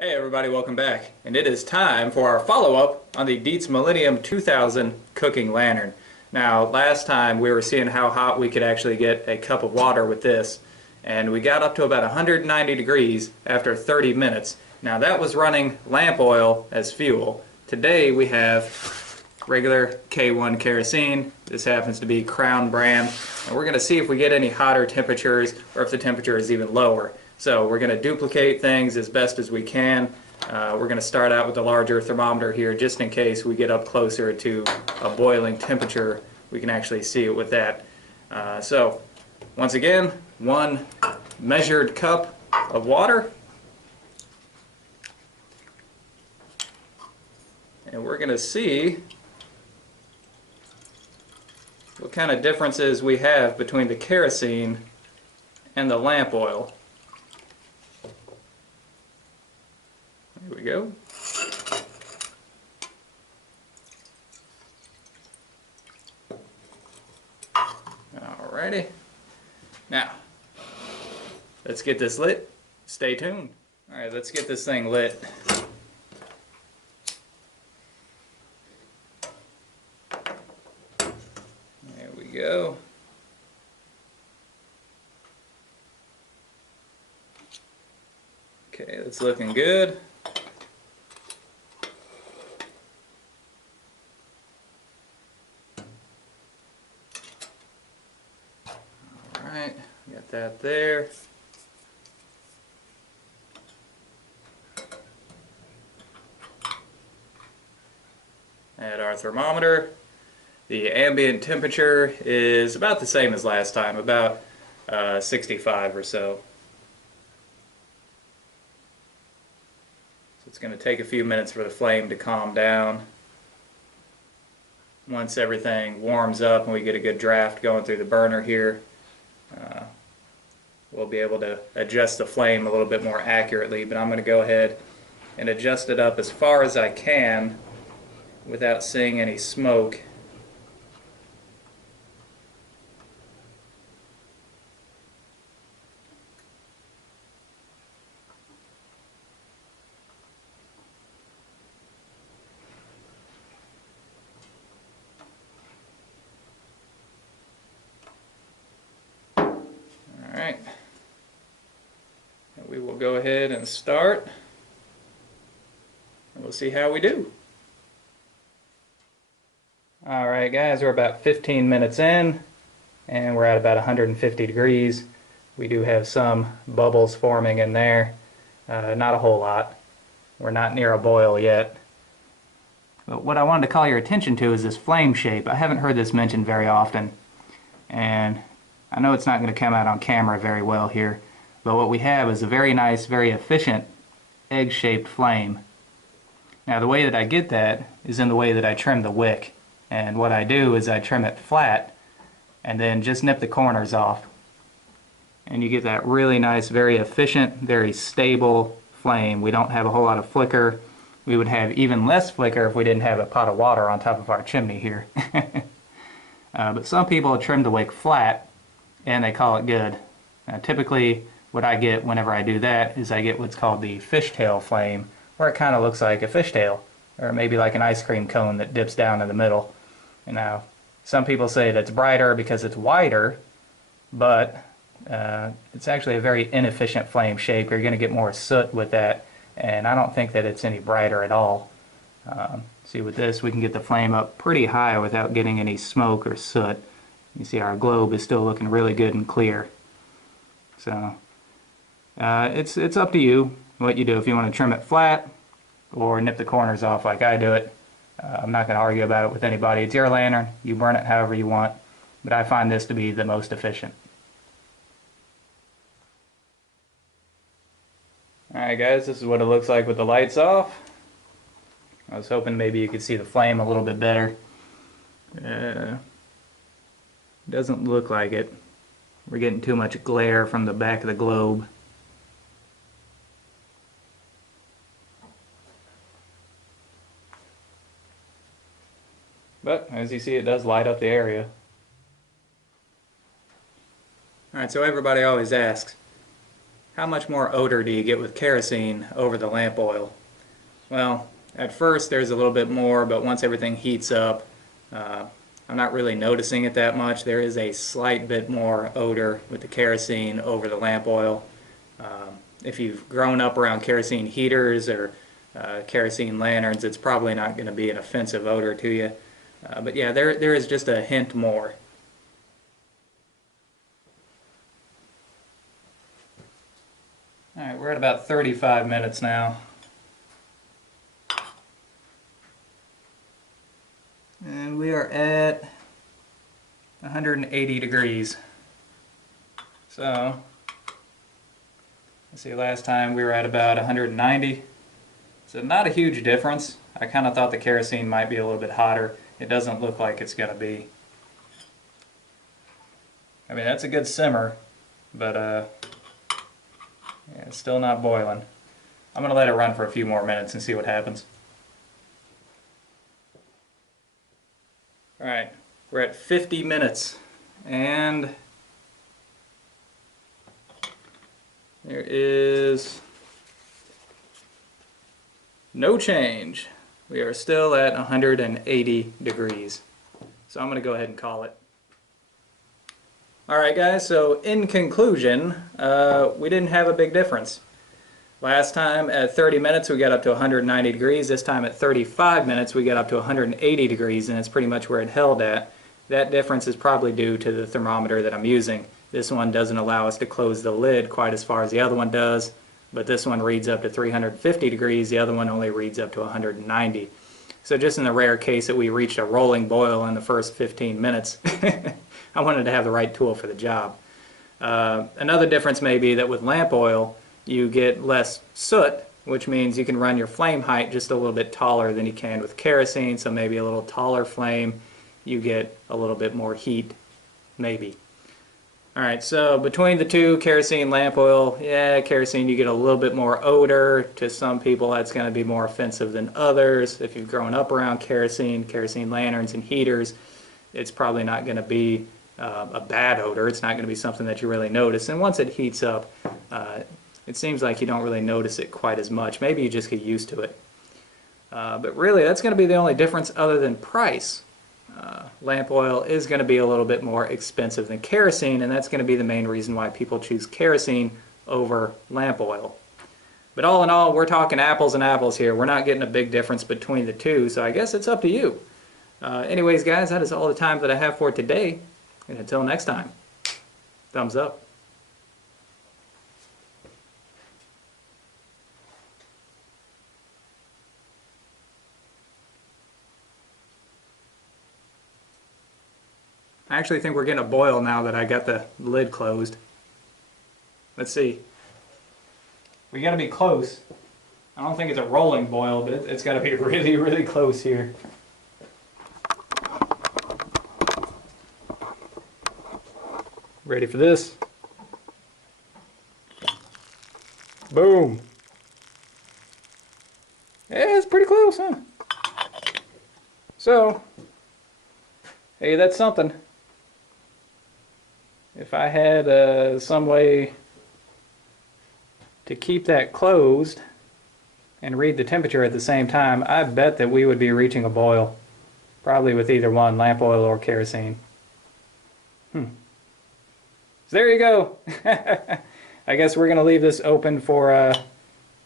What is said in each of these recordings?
Hey everybody, welcome back. And it is time for our follow-up on the Dietz Millennium 2000 cooking lantern. Now, last time we were seeing how hot we could actually get a cup of water with this, and we got up to about 190 degrees after 30 minutes. Now that was running lamp oil as fuel. Today we have regular K1 kerosene. This happens to be Crown brand, and we're going to see if we get any hotter temperatures or if the temperature is even lower. So we're going to duplicate things as best as we can. We're going to start out with the larger thermometer here just in case we get up closer to a boiling temperature. We can actually see it with that. So once again, 1 measured cup of water. And we're going to see what kind of differences we have between the kerosene and the lamp oil. Here we go. Alrighty. Now, let's get this lit. Stay tuned. Alright, let's get this thing lit. There we go. Okay, that's looking good. Alright, got that there. Add our thermometer. The ambient temperature is about the same as last time, about 65 or so. So it's going to take a few minutes for the flame to calm down. Once everything warms up and we get a good draft going through the burner here, we'll be able to adjust the flame a little bit more accurately, but I'm going to go ahead and adjust it up as far as I can without seeing any smoke. Alright, we will go ahead and start, and we'll see how we do. Alright guys, we're about 15 minutes in, and we're at about 150 degrees. We do have some bubbles forming in there, not a whole lot. We're not near a boil yet. But what I wanted to call your attention to is this flame shape. I haven't heard this mentioned very often, and I know it's not going to come out on camera very well here, but what we have is a very nice, very efficient egg-shaped flame. Now the way that I get that is in the way that I trim the wick. And what I do is I trim it flat and then just nip the corners off. And you get that really nice, very efficient, very stable flame. We don't have a whole lot of flicker. We would have even less flicker if we didn't have a pot of water on top of our chimney here. But some people trim the wick flat and they call it good. Typically what I get whenever I do that is I get what's called the Fishtail Flame, where it kind of looks like a fishtail, or maybe like an ice cream cone that dips down in the middle. And now some people say that it's brighter because it's wider, but it's actually a very inefficient flame shape. You're going to get more soot with that, and I don't think that it's any brighter at all. See, with this we can get the flame up pretty high without getting any smoke or soot. You see our globe is still looking really good and clear. So it's up to you what you do. If you want to trim it flat or nip the corners off like I do it, I'm not going to argue about it with anybody. It's your lantern. You burn it however you want, but I find this to be the most efficient. Alright guys, this is what it looks like with the lights off. I was hoping maybe you could see the flame a little bit better. Doesn't look like it. We're getting too much glare from the back of the globe. But as you see, it does light up the area. Alright, so everybody always asks, how much more odor do you get with kerosene over the lamp oil? Well, at first there's a little bit more, but once everything heats up, I'm not really noticing it that much. There is a slight bit more odor with the kerosene over the lamp oil. If you've grown up around kerosene heaters or kerosene lanterns, it's probably not going to be an offensive odor to you. But yeah, there is just a hint more. Alright, we're at about 35 minutes now. And we are at 180 degrees. So, let's see, last time we were at about 190. So not a huge difference. I kind of thought the kerosene might be a little bit hotter. It doesn't look like it's going to be. I mean, that's a good simmer, but yeah, it's still not boiling. I'm going to let it run for a few more minutes and see what happens. Alright, we're at 50 minutes, and there is no change. We are still at 180 degrees. So I'm going to go ahead and call it. Alright guys, so in conclusion, we didn't have a big difference. Last time at 30 minutes we got up to 190 degrees. This time at 35 minutes we got up to 180 degrees, and it's pretty much where it held at. That difference is probably due to the thermometer that I'm using. This one doesn't allow us to close the lid quite as far as the other one does, but this one reads up to 350 degrees, the other one only reads up to 190. So just in the rare case that we reached a rolling boil in the first 15 minutes, I wanted to have the right tool for the job. Another difference may be that with lamp oil, you get less soot, which means you can run your flame height just a little bit taller than you can with kerosene, so maybe a little taller flame, you get a little bit more heat, maybe. Alright, so between the two, kerosene, lamp oil, yeah, kerosene you get a little bit more odor. To some people that's going to be more offensive than others. If you've grown up around kerosene lanterns and heaters, it's probably not going to be a bad odor. It's not going to be something that you really notice. And once it heats up, it seems like you don't really notice it quite as much. Maybe you just get used to it. But really, that's going to be the only difference other than price. Lamp oil is going to be a little bit more expensive than kerosene, and that's going to be the main reason why people choose kerosene over lamp oil. But all in all, we're talking apples and apples here. We're not getting a big difference between the two, so I guess it's up to you. Anyways, guys, that is all the time that I have for today. And until next time, thumbs up. I actually think we're getting a boil now that I got the lid closed. Let's see. We got to be close. I don't think it's a rolling boil, but it's got to be really, really close here. Ready for this? Boom. Yeah, it's pretty close, huh? So, hey, that's something. If I had some way to keep that closed and read the temperature at the same time, I bet that we would be reaching a boil. Probably with either one, lamp oil or kerosene. So there you go. I guess we're going to leave this open for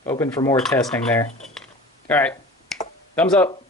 more testing there. All right, thumbs up.